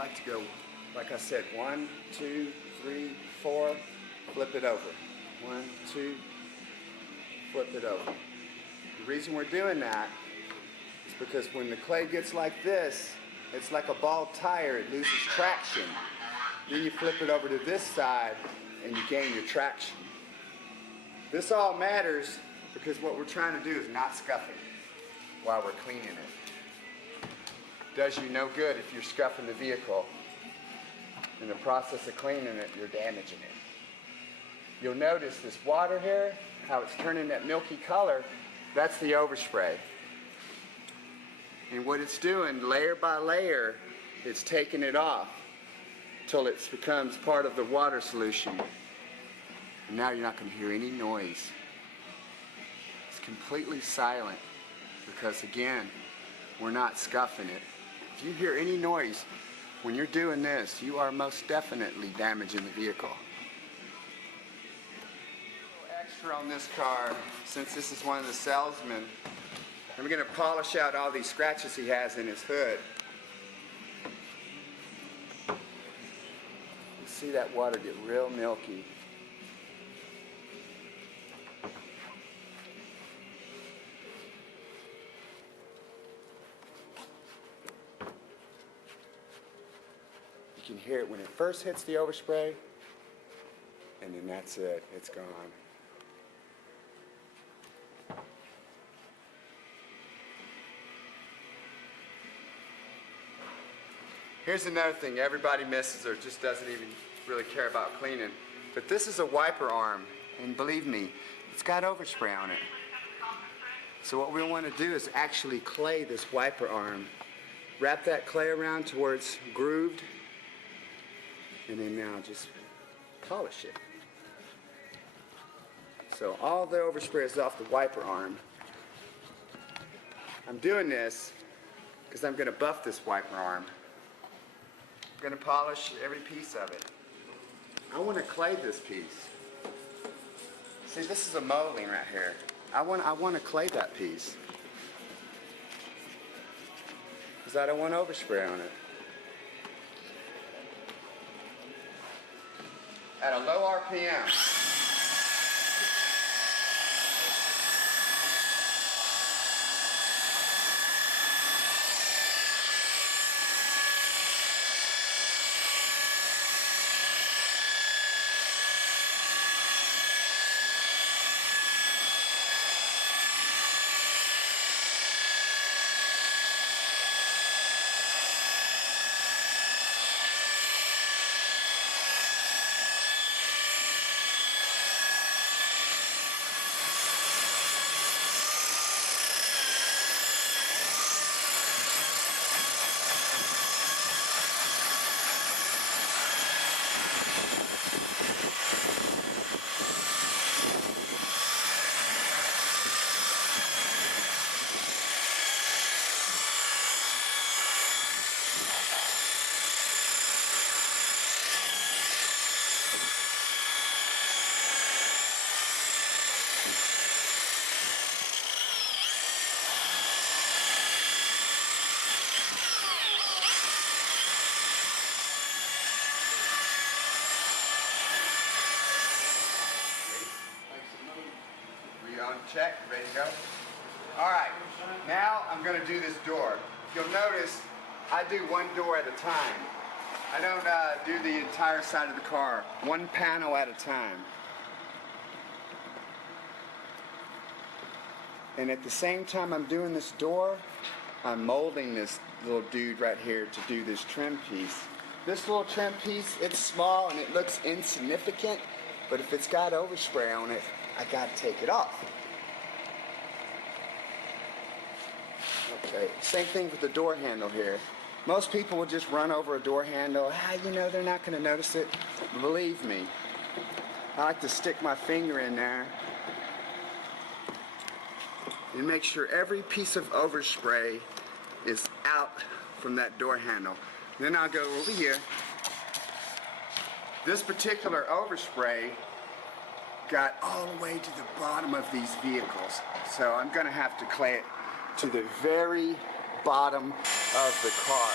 like to go, like I said, 1, 2, 3, 4, flip it over. 1, 2, flip it over. The reason we're doing that is because when the clay gets like this, it's like a bald tire, it loses traction. Then you flip it over to this side and you gain your traction. This all matters because what we're trying to do is not scuff it while we're cleaning it. Does you no good if you're scuffing the vehicle. In the process of cleaning it, you're damaging it. You'll notice this water here, how it's turning that milky color, that's the overspray. And what it's doing, layer by layer, it's taking it off till it becomes part of the water solution. And now you're not going to hear any noise. It's completely silent because, again, we're not scuffing it. If you hear any noise when you're doing this, you are most definitely damaging the vehicle. A little extra on this car, since this is one of the salesmen, I'm going to polish out all these scratches he has in his hood. You see that water get real milky. You can hear it when it first hits the overspray, and then that's it, it's gone. Here's another thing everybody misses or just doesn't even really care about cleaning. But this is a wiper arm, and believe me, it's got overspray on it. So what we want to do is actually clay this wiper arm. Wrap that clay around to where it's grooved, and then now just polish it. So all the overspray is off the wiper arm. I'm doing this because I'm going to buff this wiper arm. I'm going to polish every piece of it. I want to clay this piece. See, this is a molding right here. I want to clay that piece because I don't want overspray on it. At a low RPM. Check, ready to go? Alright, now I'm going to do this door. You'll notice I do one door at a time. I don't do the entire side of the car, one panel at a time. And at the same time I'm doing this door, I'm molding this little dude right here to do this trim piece. This little trim piece, it's small and it looks insignificant, but if it's got overspray on it, I gotta take it off. Okay, same thing with the door handle here. Most people will just run over a door handle. You know, they're not going to notice it. Believe me, I like to stick my finger in there and make sure every piece of overspray is out from that door handle. Then I'll go over here. This particular overspray got all the way to the bottom of these vehicles. So I'm going to have to clay it to the very bottom of the car.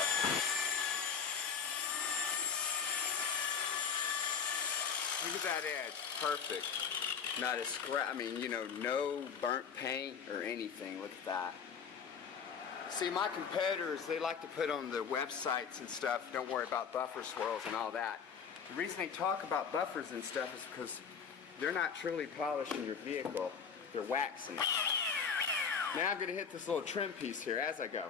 at that edge, perfect. Not a scratch, I mean, you know, no burnt paint or anything. Look at that. See, my competitors, they like to put on their websites and stuff, don't worry about buffer swirls and all that. The reason they talk about buffers and stuff is because they're not truly polishing your vehicle, they're waxing it. Now I'm going to hit this little trim piece here as I go.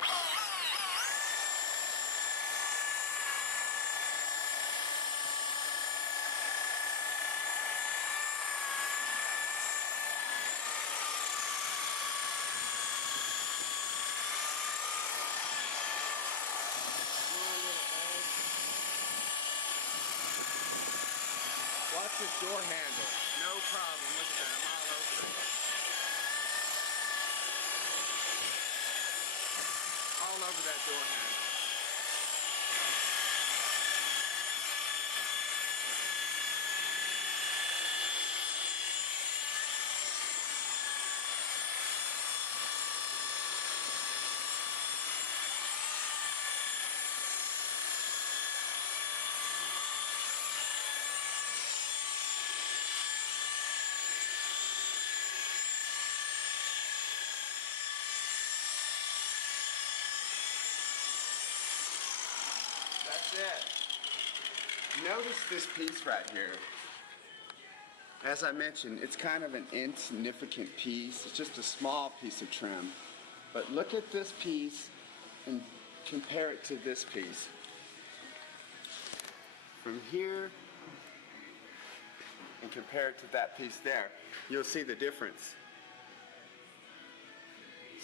Watch this door handle. No problem. Look at that. I'm all over it. All over that door handle. That's it. Notice this piece right here. As I mentioned, it's kind of an insignificant piece. It's just a small piece of trim. But look at this piece and compare it to this piece. From here and compare it to that piece there, you'll see the difference.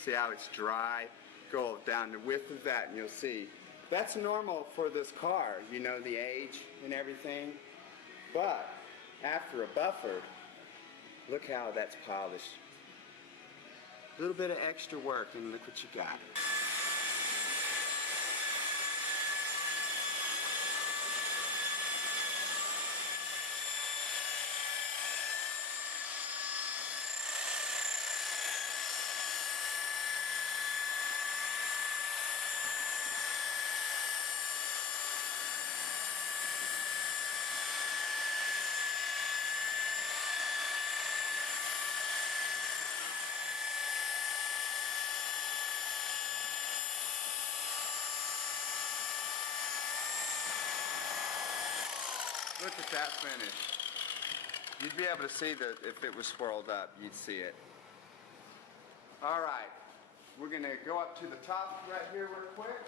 See how it's dry? Go down the width of that and you'll see. That's normal for this car, you know, the age and everything. But after a buffer, look how that's polished. A little bit of extra work and look what you got. Look at that finish. You'd be able to see that if it was swirled up, you'd see it. All right, we're gonna go up to the top right here real quick.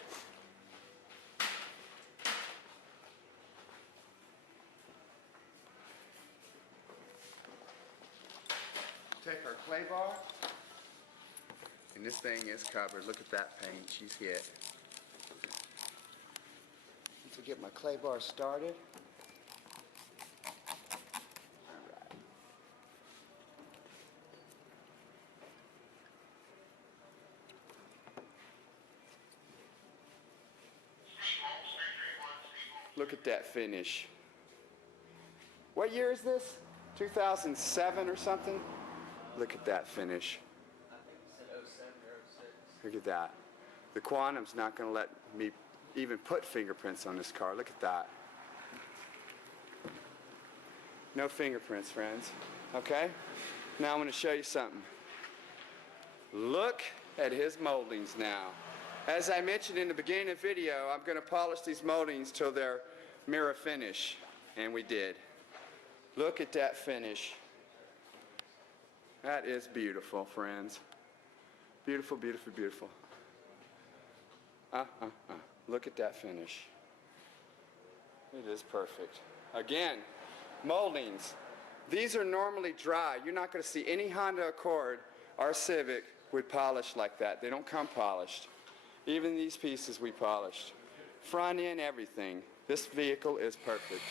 Take our clay bar, and this thing is covered. Look at that paint she's hit. Once I get my clay bar started, look at that finish. What year is this? 2007 or something? Look at that finish. I think it said 07 or 06. Look at that. The Quantum's not going to let me even put fingerprints on this car. Look at that. No fingerprints, friends. Okay? Now I'm going to show you something. Look at his moldings now. As I mentioned in the beginning of the video, I'm going to polish these moldings till they're mirror finish. And we did. Look at that finish. That is beautiful, friends. Beautiful, beautiful, beautiful. Look at that finish. It is perfect. Again, moldings. These are normally dry. You're not going to see any Honda Accord or Civic with polish like that. They don't come polished. Even these pieces we polished. Front end, everything. This vehicle is perfect.